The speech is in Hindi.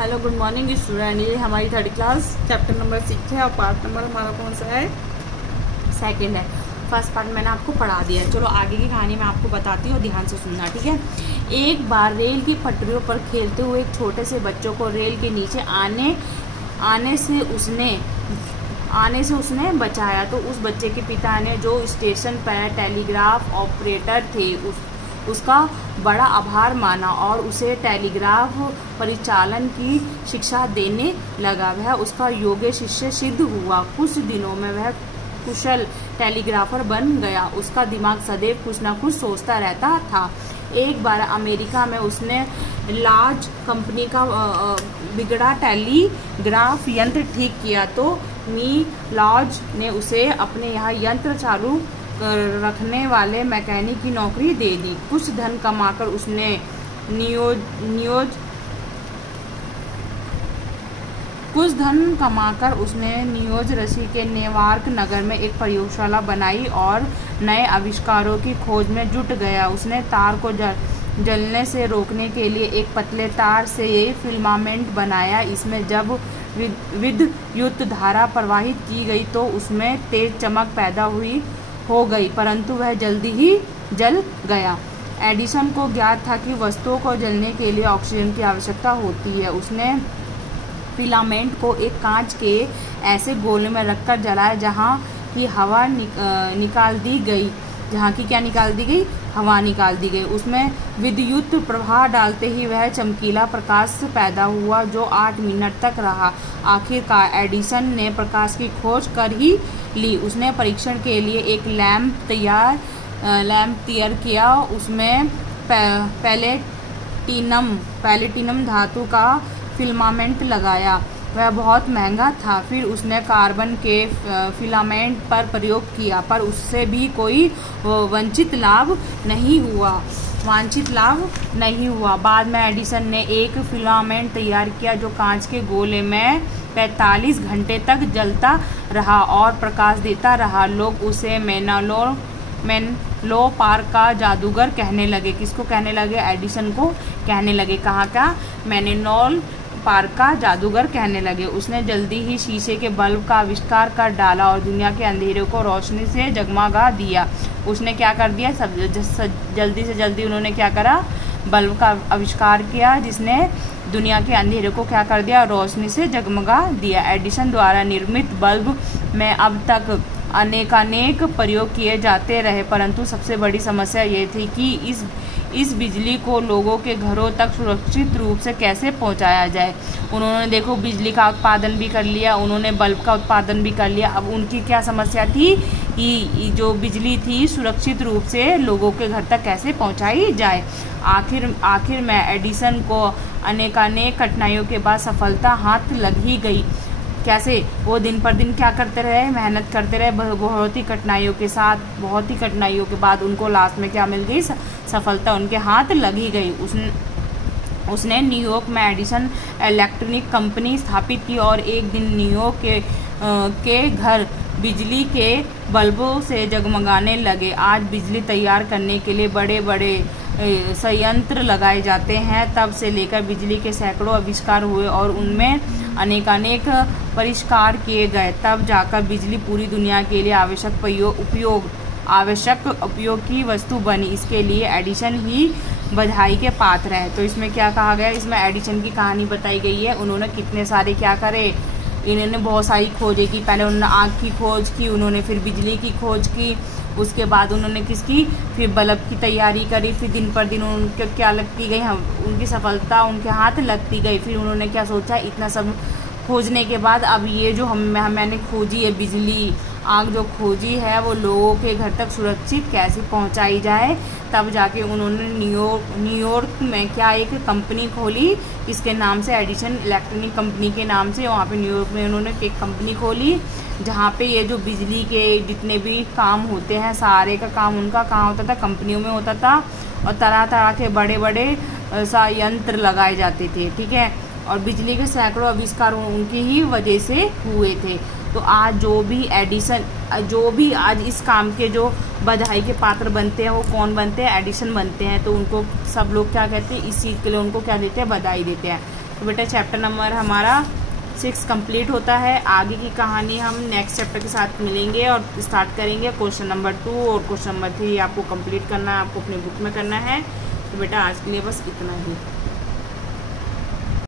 Hello good morning student. ये हमारी थर्ड क्लास चैप्टर नंबर 6 है और पार्ट नंबर हमारा कौन सा है? सेकंड है। फर्स्ट पार्ट मैंने आपको पढ़ा दिया है। चलो आगे की कहानी मैं आपको बताती हूँ, ध्यान से सुनना, ठीक है। एक बार रेल की पटरियों पर खेलते हुए एक छोटे से बच्चों को रेल के नीचे आने से उसने बचाया। तो उस बच्चे के पिता ने, जो स्टेशन पर टेलीग्राफ ऑपरेटर थे, उसका बड़ा आभार माना और उसे टेलीग्राफ परिचालन की शिक्षा देने लगा। वह उसका योग्य शिष्य सिद्ध हुआ। कुछ दिनों में वह कुशल टेलीग्राफर बन गया। उसका दिमाग सदैव कुछ न कुछ सोचता रहता था। एक बार अमेरिका में उसने लार्ज कंपनी का बिगड़ा टेलीग्राफ यंत्र ठीक किया, तो मी लॉज ने उसे अपने यहाँ यंत्र चालू रखने वाले मैकेनिक की नौकरी दे दी। कुछ धन कमाकर उसने न्यू जर्सी के नेवार्क नगर में एक प्रयोगशाला बनाई और नए आविष्कारों की खोज में जुट गया। उसने तार को जलने से रोकने के लिए एक पतले तार से ये फिलामेंट बनाया। इसमें जब विद्युत धारा प्रवाहित की गई तो उसमें तेज चमक पैदा हो गई, परंतु वह जल्दी ही जल गया। एडिसन को ज्ञात था कि वस्तुओं को जलने के लिए ऑक्सीजन की आवश्यकता होती है। उसने फिलामेंट को एक कांच के ऐसे गोले में रखकर जलाया जहाँ की हवा निकाल दी गई, हवा निकाल दी गई। उसमें विद्युत प्रवाह डालते ही वह चमकीला प्रकाश पैदा हुआ जो 8 मिनट तक रहा। आखिरकार एडिसन ने प्रकाश की खोज कर ही ली। उसने परीक्षण के लिए एक लैंप तैयार किया। उसमें पैलेटिनम धातु का फिलामेंट लगाया। वह बहुत महंगा था। फिर उसने कार्बन के फिलामेंट पर प्रयोग किया, पर उससे भी कोई वांछित लाभ नहीं हुआ। बाद में एडिसन ने एक फिलामेंट तैयार किया जो कांच के गोले में 45 घंटे तक जलता रहा और प्रकाश देता रहा। लोग उसे मेनलो पार्क का जादूगर कहने लगे। किसको कहने लगे? एडिसन को कहने लगे। कहाँ का? मेनलो पार्क का जादूगर कहने लगे। उसने जल्दी ही शीशे के बल्ब का आविष्कार कर डाला और दुनिया के अंधेरे को रोशनी से जगमगा दिया। उसने क्या कर दिया? जल्दी से जल्दी उन्होंने क्या करा? बल्ब का आविष्कार किया, जिसने दुनिया के अंधेरे को क्या कर दिया? रोशनी से जगमगा दिया। एडिसन द्वारा निर्मित बल्ब में अब तक अनेक प्रयोग किए जाते रहे, परंतु सबसे बड़ी समस्या ये थी कि इस बिजली को लोगों के घरों तक सुरक्षित रूप से कैसे पहुंचाया जाए। उन्होंने देखो बिजली का उत्पादन भी कर लिया, उन्होंने बल्ब का उत्पादन भी कर लिया। अब उनकी क्या समस्या थी कि जो बिजली थी सुरक्षित रूप से लोगों के घर तक कैसे पहुंचाई जाए। आखिर में एडिसन को अनेक कठिनाइयों के बाद सफलता हाथ लग ही गई। कैसे? वो दिन पर दिन क्या करते रहे? मेहनत करते रहे, बहुत ही कठिनाइयों के बाद उनको लास्ट में क्या मिल गई? सफलता उनके हाथ लग ही गई। उसने न्यूयॉर्क में एडिसन इलेक्ट्रॉनिक कंपनी स्थापित की और एक दिन न्यूयॉर्क के घर बिजली के बल्बों से जगमगाने लगे। आज बिजली तैयार करने के लिए बड़े बड़े संयंत्र लगाए जाते हैं। तब से लेकर बिजली के सैकड़ों आविष्कार हुए और उनमें अनेक परिष्कार किए गए। तब जाकर बिजली पूरी दुनिया के लिए आवश्यक उपयोग की वस्तु बनी। इसके लिए एडिसन ही बधाई के पात्र है। तो इसमें क्या कहा गया? इसमें एडिसन की कहानी बताई गई है। उन्होंने कितने सारे क्या करे? इन्होंने बहुत सारी खोजें की। पहले उन्होंने आग की खोज की, उन्होंने फिर बिजली की खोज की, उसके बाद उन्होंने किसकी? फिर बल्ब की तैयारी करी। फिर दिन पर दिन उनके क्या लगती गई? उनकी सफलता उनके हाथ लगती गई। फिर उन्होंने क्या सोचा? इतना सब खोजने के बाद अब ये जो मैंने खोजी है बिजली, आग जो खोजी है, वो लोगों के घर तक सुरक्षित कैसे पहुंचाई जाए। तब जाके उन्होंने न्यूयॉर्क में क्या एक कंपनी खोली, इसके नाम से एडिसन इलेक्ट्रॉनिक कंपनी के नाम से। वहाँ पे न्यूयॉर्क में उन्होंने एक कंपनी खोली जहाँ पे ये जो बिजली के जितने भी काम होते हैं, सारे का काम उनका कहाँ होता था? कंपनियों में होता था। और तरह तरह के बड़े बड़े संयंत्र लगाए जाते थे, ठीक है। और बिजली के सैकड़ों आविष्कार उनकी ही वजह से हुए थे। तो आज जो भी आज इस काम के जो बधाई के पात्र बनते हैं वो कौन बनते हैं? एडिसन बनते हैं। तो उनको सब लोग क्या कहते हैं? इस चीज़ के लिए उनको क्या देते हैं? बधाई देते हैं। तो बेटा चैप्टर नंबर हमारा 6 कंप्लीट होता है। आगे की कहानी हम नेक्स्ट चैप्टर के साथ मिलेंगे और स्टार्ट करेंगे। क्वेश्चन नंबर 2 और क्वेश्चन नंबर 3 आपको कंप्लीट करना है, आपको अपनी बुक में करना है। तो बेटा आज के लिए बस इतना ही।